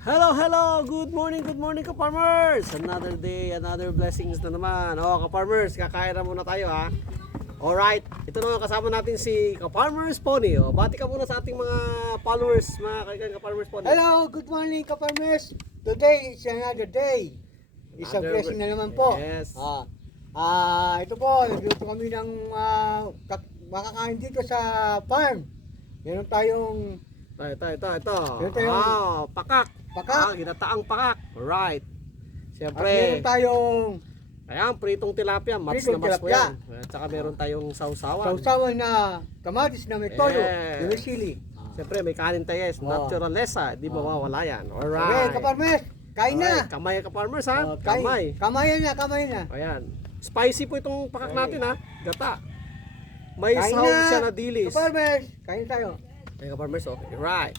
Hello! Good morning ka-farmers! Another day, another blessings na naman. Ka-farmers, kakain na muna tayo ha. Alright, ito naman kasama natin si ka-farmers Pony. Bati ka muna sa ating mga followers, mga kaibigan ka-farmers Pony. Hello, good morning ka-farmers. Today is another day. Isang blessing na naman po. Yes. Ito po, nagluto kami ng makakain dito sa farm. Meron tayong Ito. Meron tayong Pakak. pakak. Ginataang pakak. Alright. At Siyempre, meron tayong ayan, pritong tilapia. Mats Pritong na mats po tilapia. yan. At saka meron tayong sausawan. sausawan na kamatis na may toyo, Yes. may sili. Siyempre, may kanin tayo. Natural lesa. Di ba mawala yan? Okay, Alright. ka-farmers, kain na. Alright, kamay ka-farmers ha. Kain. Kamay. Kamay na. Ayan. Spicy po itong pakak Okay. natin ha. Gata. May Kain sahog na. siya na dilis. Ka-farmers, kain tayo. Okay, ka-farmers. Okay, right.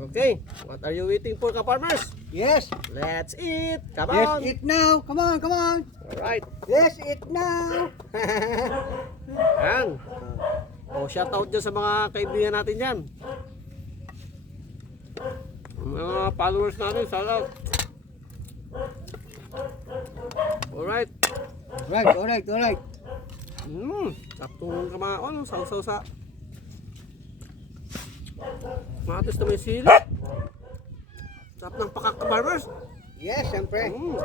Okay, what are you waiting for, ka-farmers? Yes. Let's eat. Come Let's on. eat now. Come on. Alright. Let's eat now. Ayan. Shout out dyan sa mga kaibigan natin dyan. Mga followers natin, shout out. Alright. Alright. Saktong kamaon, sausaw sa matis na may sili. Sarap ng pakak, ka-farmers. Yes, siyempre. Mm.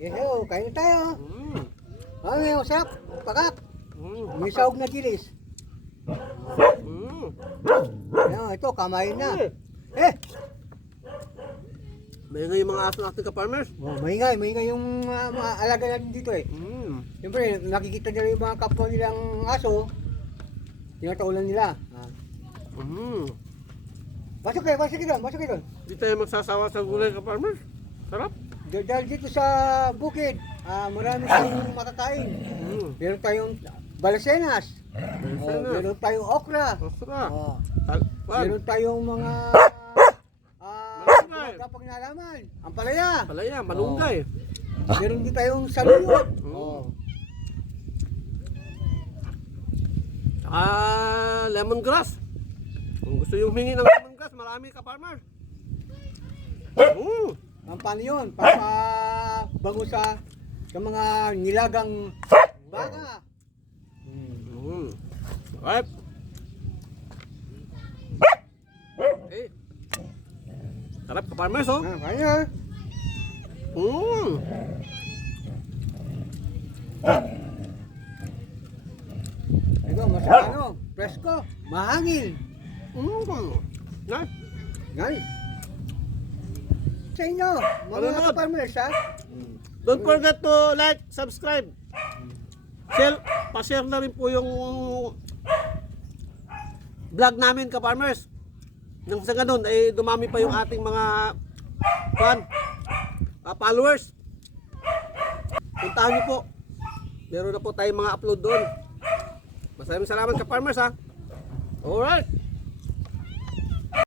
Yes, hello. Kain na tayo. Mm. Ano yung sarap? Pakak. Mm. May sahog na dilis. Mm. Ayan, ito, kamay na. May nga yung mga aso natin, ka-farmers. Maingay yung mga alaga natin dito eh. Mm. Siyempre, nakikita nila yung mga kapwa nilang aso. Tinataulan nila. Mm. Pasok kayo doon. Di tayo magsasawa sa gulay, ka-farmers. Sarap. Dahil dito sa bukid, marami tayong makakain. Mm. Meron tayong balasenas. Meron tayong okra. Masarap. Meron Meron tayong mga Malunggay. kapag nalaman. Ang palaya. palaya, malunggay. Meron din tayong saluyot. Saka lemongrass. Kung gusto yung humingi ng lemongrass, marami, ka-farmer. Ang paano yun? Bago sa mga nilagang baka. Alright. Okay. Sarap, ka-farmers, oh. Kaya. Ito, mas presko, mahangin. Nice. Nice. Sa inyo, mga Ano? ka-farmers ha? Don't forget to like, subscribe. Share, pa-share na rin po yung vlog namin, ka-farmers. Nang sa ganun, ay dumami pa yung ating mga followers. Puntahan niyo po. Meron na po tayong mga upload doon. Maraming salamat, ka-farmers ha. Alright.